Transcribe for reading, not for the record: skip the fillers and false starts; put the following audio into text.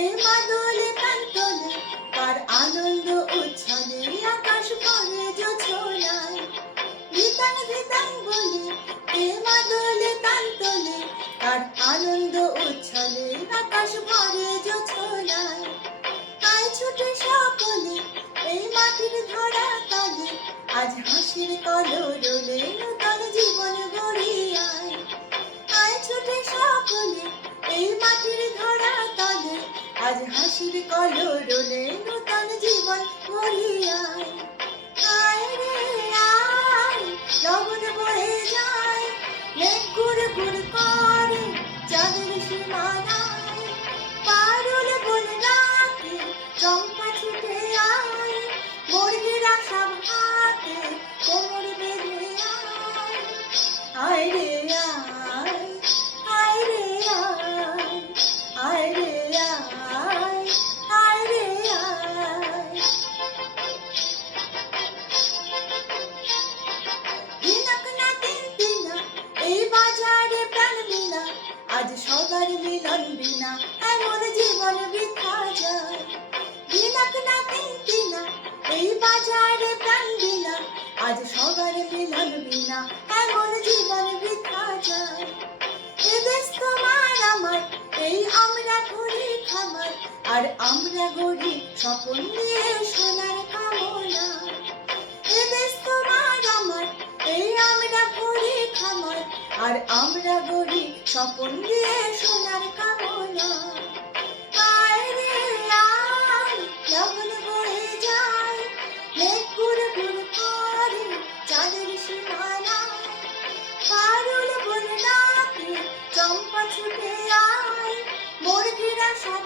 এই মাদলে কান্তলে কার আনন্দ উচ্ছলে আকাশ ভরে জোছনায় ভিতান ভিতান বলে এই মাদলে কান্তলে কার আনন্দ উচ্ছলে আকাশ ভরে জোছনায় আয় ছুটে সকলে এই মাটির ধরা তালে আজ হাসির কলরলে নূতন জীবন গড়িয়ায় আয় ছুটে সকলে এই মাটির ধরা তালে আজ হাসির কলরলে নূতন জীবন গড়িয়ায় আয় রে আয় লগন বয়ে যায় মেঘ গুড় গুড় করে চাঁদের সীমানায় পারুল বলে ডাকে চম্পা ছুটে আয় বর্গিরা সব হাতে কোমর বেঁধে আয় রে আয় আয় রে আয় আয় রে আয় আয় রে আয় দিনক না দিন দিনা এই বাজারে প্রাণ বিনা আজ সবার মিলন বিনা এমন জীবন বৃথা যায় দিনক না দিন দিনা এই বাজারে প্রাণ বিনা আজ সবার মিলন বিনা এমন জীবন বৃথা যায় এ দেশ তোমার আমার এই আমরা গড়ি খামার আর আমরা গড়ি স্বপ্ন নিয়ে সোনার কামনা এ দেশ তোমার আমার এই আমরা গড়ি খামার আর আমরা গড়ি স্বপ্ন নিয়ে সোনার কামনা আয় রে আয় লগন বয়ে যায় মেঘ গুড় গুড় করে চাঁদের সীমানায় পারুল বলে ডাকে চম্পা ছুটে আয় বর্গিরা সব